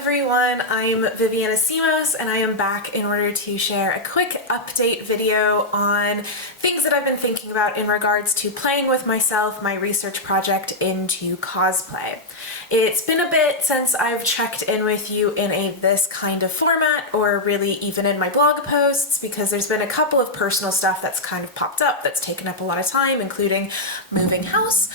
everyone, I'm Vivian and I am back in order to share a quick update video on things that I've been thinking about in regards to playing with myself, my research project into cosplay. It's been a bit since I've checked in with you in this kind of format, or really even in my blog posts, because there's been a couple of personal stuff that's kind of popped up that's taken up a lot of time, including moving house.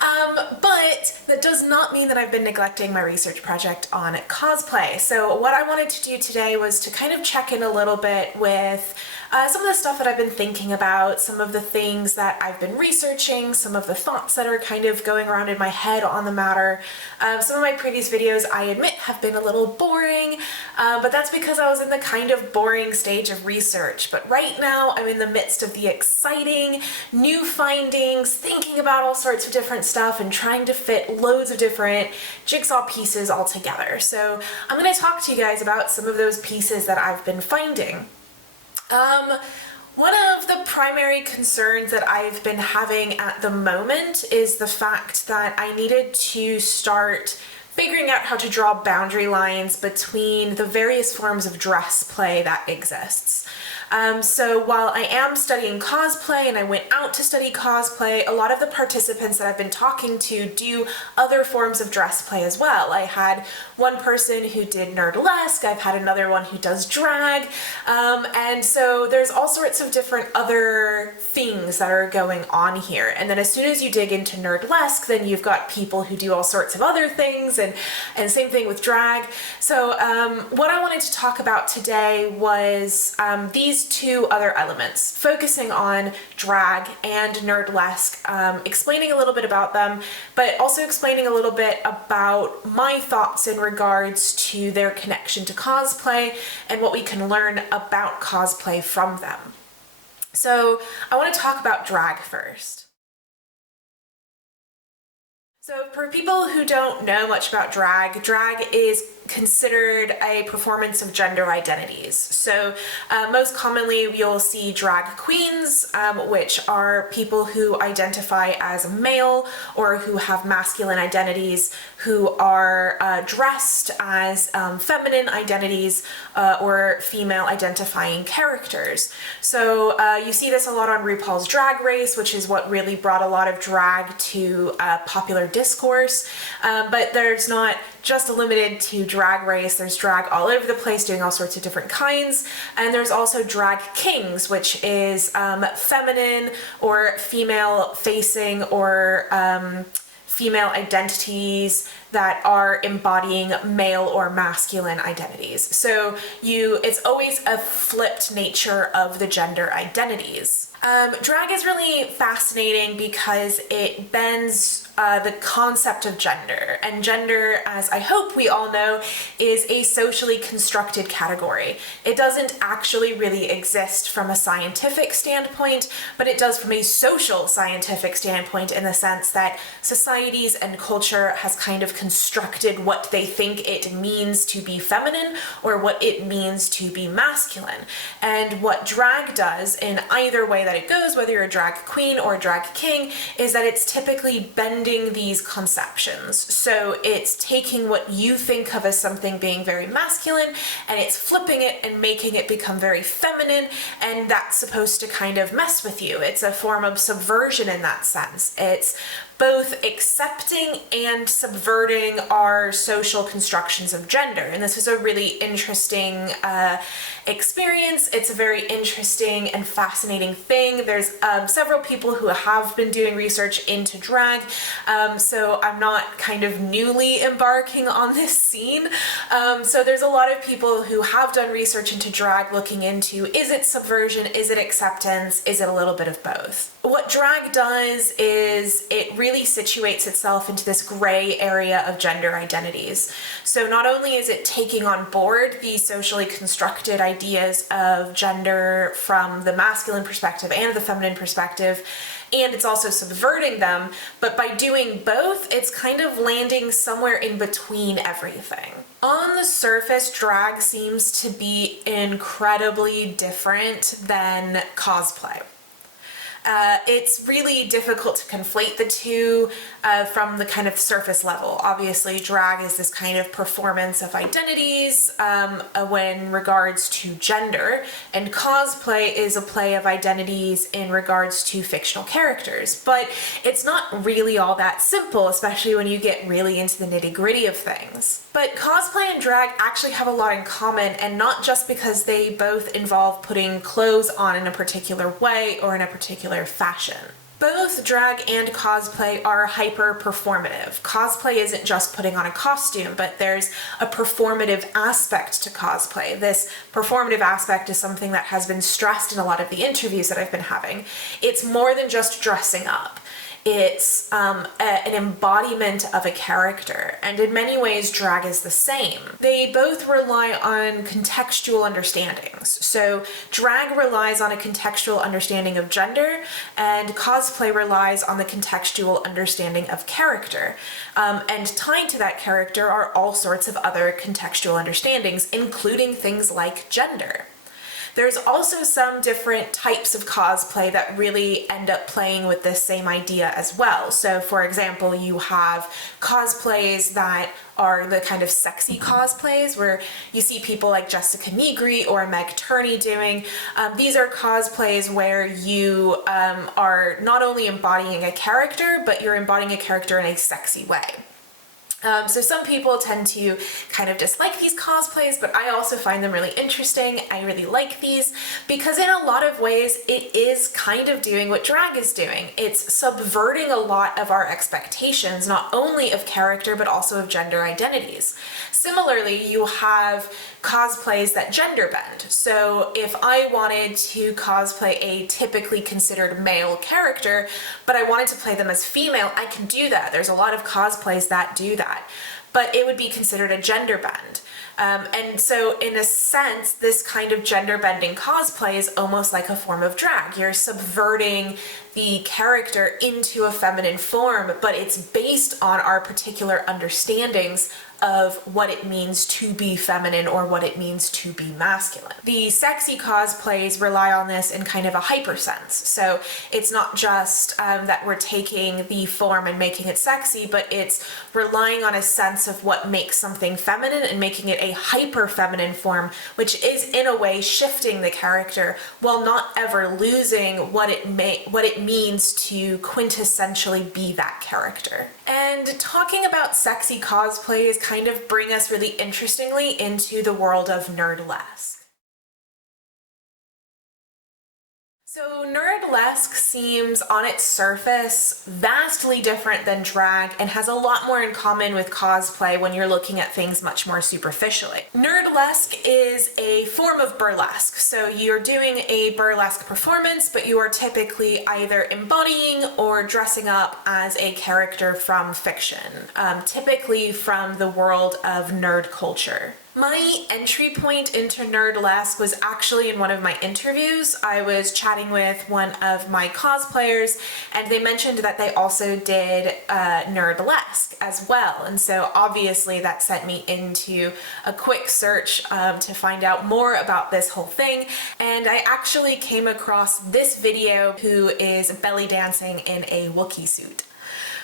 But that does not mean that I've been neglecting my research project on cosplay. So what I wanted to do today was to kind of check in a little bit with some of the stuff that I've been thinking about, some of the things that I've been researching, some of the thoughts that are kind of going around in my head on the matter. Some of my previous videos, I admit, have been a little boring, but that's because I was in the kind of boring stage of research. But right now, I'm in the midst of the exciting new findings, thinking about all sorts of different stuff and trying to fit loads of different jigsaw pieces all together. So I'm going to talk to you guys about some of those pieces that I've been finding. One of the primary concerns that I've been having at the moment is the fact that I needed to start figuring out how to draw boundary lines between the various forms of dress play that exists. So while I am studying cosplay and I went out to study cosplay, a lot of the participants that I've been talking to do other forms of dress play as well. I had one person who did Nerdlesque, I've had another one who does drag, and so there's all sorts of different other things that are going on here. And then as soon as you dig into Nerdlesque, then you've got people who do all sorts of other things, and same thing with drag. So what I wanted to talk about today was these two other elements, focusing on drag and Nerdlesque, explaining a little bit about them, but also explaining a little bit about my thoughts in regards to their connection to cosplay and what we can learn about cosplay from them. So I want to talk about drag first. So for people who don't know much about drag, drag is considered a performance of gender identities. So most commonly you'll see drag queens, which are people who identify as male or who have masculine identities, who are dressed as feminine identities or female identifying characters. So you see this a lot on RuPaul's Drag Race, which is what really brought a lot of drag to popular discourse, but there's not just limited to Drag Race. There's drag all over the place, doing all sorts of different kinds, and there's also drag kings, which is feminine or female facing or female identities that are embodying male or masculine identities. So it's always a flipped nature of the gender identities. Drag is really fascinating because it bends the concept of gender, and gender, as I hope we all know, is a socially constructed category. It doesn't actually really exist from a scientific standpoint, but it does from a social scientific standpoint, in the sense that societies and culture has kind of constructed what they think it means to be feminine or what it means to be masculine. And what drag does, in either way that it goes, whether you're a drag queen or a drag king, is that it's typically bending these conceptions. So it's taking what you think of as something being very masculine and it's flipping it and making it become very feminine, and that's supposed to kind of mess with you. It's a form of subversion in that sense. It's both accepting and subverting our social constructions of gender. And this is a really interesting experience. It's a very interesting and fascinating thing. There's several people who have been doing research into drag, so I'm not kind of newly embarking on this scene. So there's a lot of people who have done research into drag, looking into, is it subversion, is it acceptance, is it a little bit of both? What drag does is it really situates itself into this gray area of gender identities. So not only is it taking on board the socially constructed ideas of gender from the masculine perspective and the feminine perspective, and it's also subverting them, but by doing both, it's kind of landing somewhere in between everything. On the surface, drag seems to be incredibly different than cosplay. It's really difficult to conflate the two from the kind of surface level. Obviously, drag is this kind of performance of identities when regards to gender, and cosplay is a play of identities in regards to fictional characters. But it's not really all that simple, especially when you get really into the nitty-gritty of things. But cosplay and drag actually have a lot in common, and not just because they both involve putting clothes on in a particular way or in a particular fashion. Both drag and cosplay are hyper-performative. Cosplay isn't just putting on a costume, but there's a performative aspect to cosplay. This performative aspect is something that has been stressed in a lot of the interviews that I've been having. It's more than just dressing up. It's an embodiment of a character, and in many ways drag is the same. They both rely on contextual understandings. So drag relies on a contextual understanding of gender, and cosplay relies on the contextual understanding of character. And tied to that character are all sorts of other contextual understandings, including things like gender. There's also some different types of cosplay that really end up playing with this same idea as well. So for example, you have cosplays that are the kind of sexy cosplays where you see people like Jessica Negri or Meg Turney doing. These are cosplays where you are not only embodying a character, but you're embodying a character in a sexy way. So some people tend to kind of dislike these cosplays, but I also find them really interesting. I really like these because in a lot of ways it is kind of doing what drag is doing. It's subverting a lot of our expectations, not only of character, but also of gender identities. Similarly, you have cosplays that gender bend. So if I wanted to cosplay a typically considered male character, but I wanted to play them as female, I can do that. There's a lot of cosplays that do that. But it would be considered a gender bend. And so in a sense, this kind of gender bending cosplay is almost like a form of drag. You're subverting the character into a feminine form, but it's based on our particular understandings of what it means to be feminine or what it means to be masculine. The sexy cosplays rely on this in kind of a hyper sense. So it's not just that we're taking the form and making it sexy, but it's relying on a sense of what makes something feminine and making it a hyper feminine form, which is in a way shifting the character while not ever losing what it means to quintessentially be that character. And talking about sexy cosplays kind of bring us really interestingly into the world of Nerdlesque. So Nerdlesque seems on its surface vastly different than drag and has a lot more in common with cosplay when you're looking at things much more superficially. Nerdlesque is a form of burlesque. So you're doing a burlesque performance, but you are typically either embodying or dressing up as a character from fiction, typically from the world of nerd culture. My entry point into Nerdlesque was actually in one of my interviews. I was chatting with one of my cosplayers, and they mentioned that they also did Nerdlesque as well. And so obviously that sent me into a quick search to find out more about this whole thing. And I actually came across this video who is belly dancing in a Wookiee suit.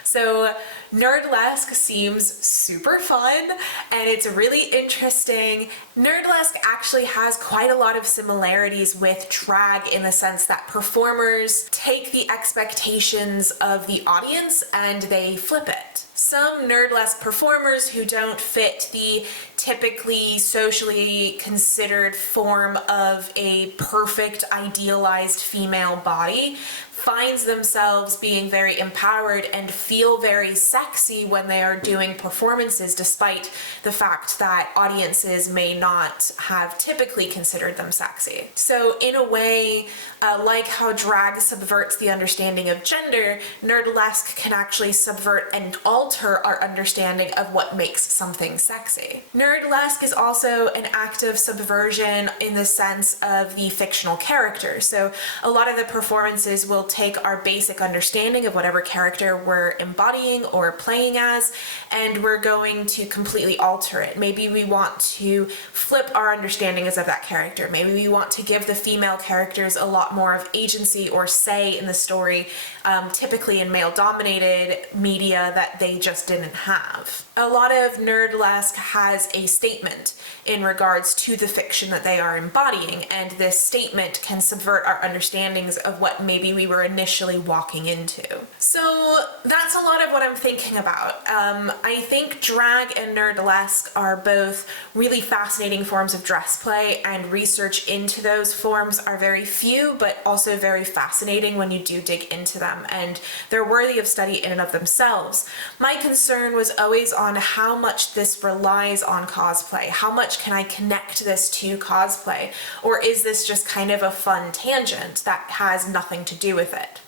So Nerdlesque seems super fun and it's really interesting. Nerdlesque actually has quite a lot of similarities with drag in the sense that performers take the expectations of the audience and they flip it. Some Nerdlesque performers who don't fit the typically socially considered form of a perfect idealized female body finds themselves being very empowered and feel very sexy when they are doing performances, despite the fact that audiences may not have typically considered them sexy. So in a way, like how drag subverts the understanding of gender, Nerdlesque can actually subvert and alter our understanding of what makes something sexy. Nerdlesque is also an act of subversion in the sense of the fictional character. So a lot of the performances will take our basic understanding of whatever character we're embodying or playing as, and we're going to completely alter it. Maybe we want to flip our understandings of that character. Maybe we want to give the female characters a lot more of agency or say in the story, typically in male-dominated media that they just didn't have. A lot of Nerdlesque has a statement in regards to the fiction that they are embodying, and this statement can subvert our understandings of what maybe we were initially walking into. So that's a lot of what I'm thinking about. I think drag and Nerdlesque are both really fascinating forms of dress play, and research into those forms are very few, but also very fascinating when you do dig into them, and they're worthy of study in and of themselves. My concern was always on how much this relies on cosplay. How much can I connect this to cosplay? Or is this just kind of a fun tangent that has nothing to do with it?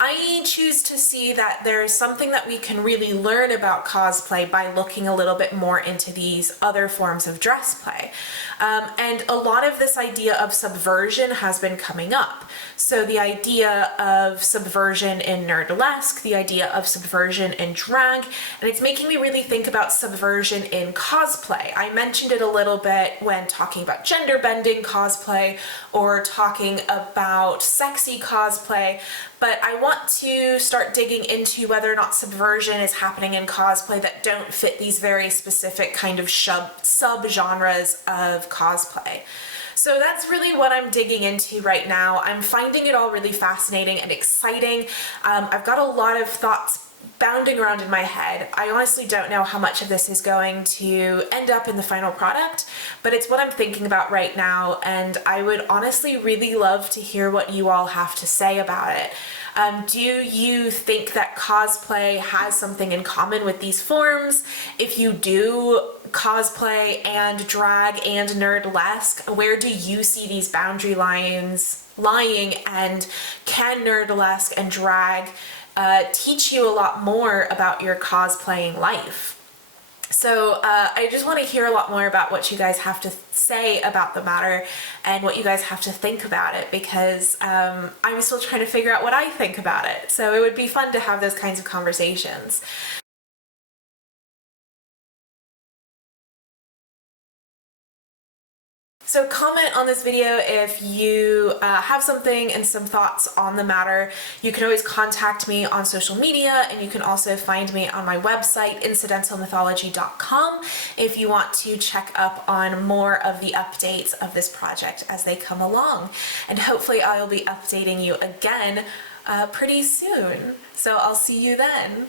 I choose to see that there's something that we can really learn about cosplay by looking a little bit more into these other forms of dress play. And a lot of this idea of subversion has been coming up. So the idea of subversion in Nerdlesque, the idea of subversion in drag, and it's making me really think about subversion in cosplay. I mentioned it a little bit when talking about gender bending cosplay or talking about sexy cosplay, but I want to start digging into whether or not subversion is happening in cosplay that don't fit these very specific kind of sub-genres of cosplay. So that's really what I'm digging into right now. I'm finding it all really fascinating and exciting. I've got a lot of thoughts bounding around in my head. I honestly don't know how much of this is going to end up in the final product, but it's what I'm thinking about right now, and I would honestly really love to hear what you all have to say about it. Do you think that cosplay has something in common with these forms? If you do cosplay and drag and Nerdlesque, where do you see these boundary lines lying, and can Nerdlesque and drag teach you a lot more about your cosplaying life? So I just want to hear a lot more about what you guys have to say about the matter and what you guys have to think about it, because I'm still trying to figure out what I think about it. So it would be fun to have those kinds of conversations. So comment on this video if you have something and some thoughts on the matter. You can always contact me on social media, and you can also find me on my website, incidentalmythology.com, if you want to check up on more of the updates of this project as they come along. And hopefully I will be updating you again pretty soon. So I'll see you then.